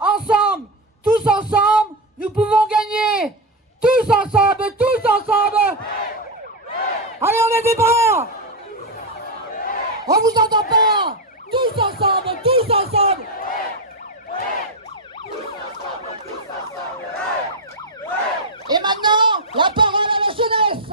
Ensemble, tous ensemble, nous pouvons gagner. Tous ensemble, tous ensemble. Allez, on lève les bras. On vous entend pas. Tous ensemble, tous ensemble. Et maintenant, la parole à la jeunesse.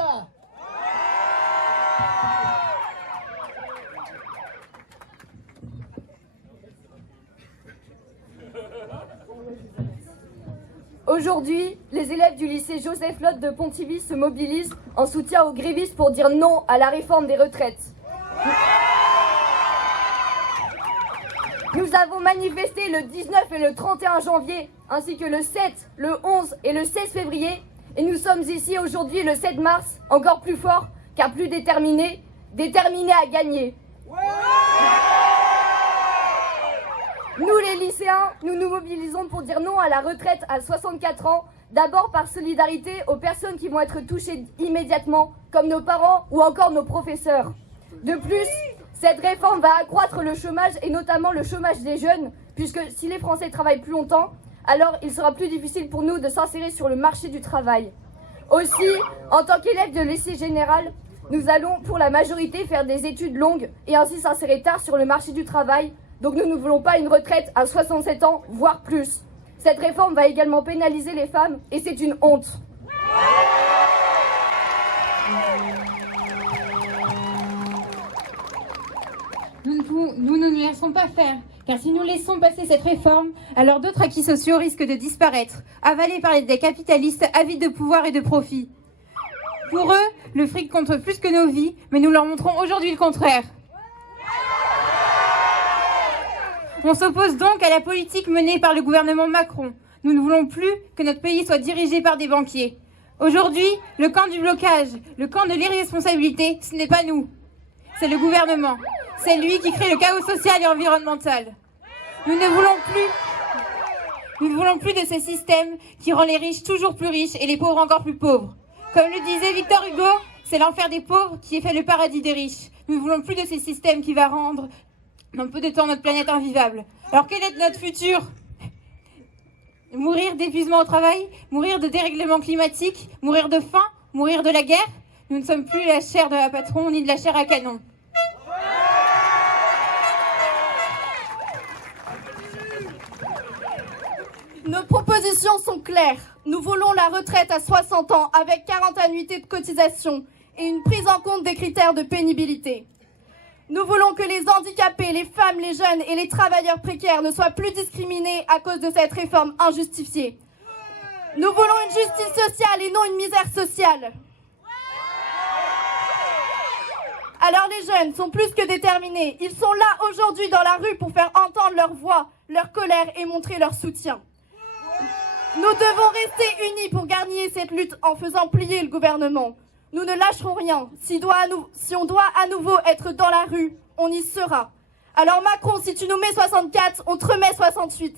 Aujourd'hui, les élèves du lycée Joseph Lotte de Pontivy se mobilisent en soutien aux grévistes pour dire non à la réforme des retraites. Nous avons manifesté le 19 et le 31 janvier, ainsi que le 7, le 11 et le 16 février. Et nous sommes ici aujourd'hui le 7 mars, encore plus fort, car plus déterminés à gagner. Nous les lycéens, nous nous mobilisons pour dire non à la retraite à 64 ans, d'abord par solidarité aux personnes qui vont être touchées immédiatement, comme nos parents ou encore nos professeurs. De plus, cette réforme va accroître le chômage et notamment le chômage des jeunes, puisque si les Français travaillent plus longtemps, alors il sera plus difficile pour nous de s'insérer sur le marché du travail. Aussi, en tant qu'élèves de lycée général, nous allons pour la majorité faire des études longues et ainsi s'insérer tard sur le marché du travail. Donc nous ne voulons pas une retraite à 67 ans, voire plus. Cette réforme va également pénaliser les femmes et c'est une honte. Nous ne nous laissons pas faire, car si nous laissons passer cette réforme, alors d'autres acquis sociaux risquent de disparaître, avalés par des capitalistes avides de pouvoir et de profit. Pour eux, le fric compte plus que nos vies, mais nous leur montrons aujourd'hui le contraire. On s'oppose donc à la politique menée par le gouvernement Macron. Nous ne voulons plus que notre pays soit dirigé par des banquiers. Aujourd'hui, le camp du blocage, le camp de l'irresponsabilité, ce n'est pas nous. C'est le gouvernement. C'est lui qui crée le chaos social et environnemental. Nous ne voulons plus de ce système qui rend les riches toujours plus riches et les pauvres encore plus pauvres. Comme le disait Victor Hugo, c'est l'enfer des pauvres qui est fait le paradis des riches. Nous ne voulons plus de ce système qui va rendre dans peu de temps notre planète invivable. Alors quel est notre futur ? Mourir d'épuisement au travail ? Mourir de dérèglement climatique ? Mourir de faim ? Mourir de la guerre ? Nous ne sommes plus la chair de la patron ni de la chair à canon. Nos propositions sont claires. Nous voulons la retraite à 60 ans avec 40 annuités de cotisation et une prise en compte des critères de pénibilité. Nous voulons que les handicapés, les femmes, les jeunes et les travailleurs précaires ne soient plus discriminés à cause de cette réforme injustifiée. Nous voulons une justice sociale et non une misère sociale. Alors les jeunes sont plus que déterminés. Ils sont là aujourd'hui dans la rue pour faire entendre leur voix, leur colère et montrer leur soutien. Nous devons rester unis pour gagner cette lutte en faisant plier le gouvernement. Nous ne lâcherons rien. Si on doit à nouveau être dans la rue, on y sera. Alors Macron, si tu nous mets 64, on te remet 68.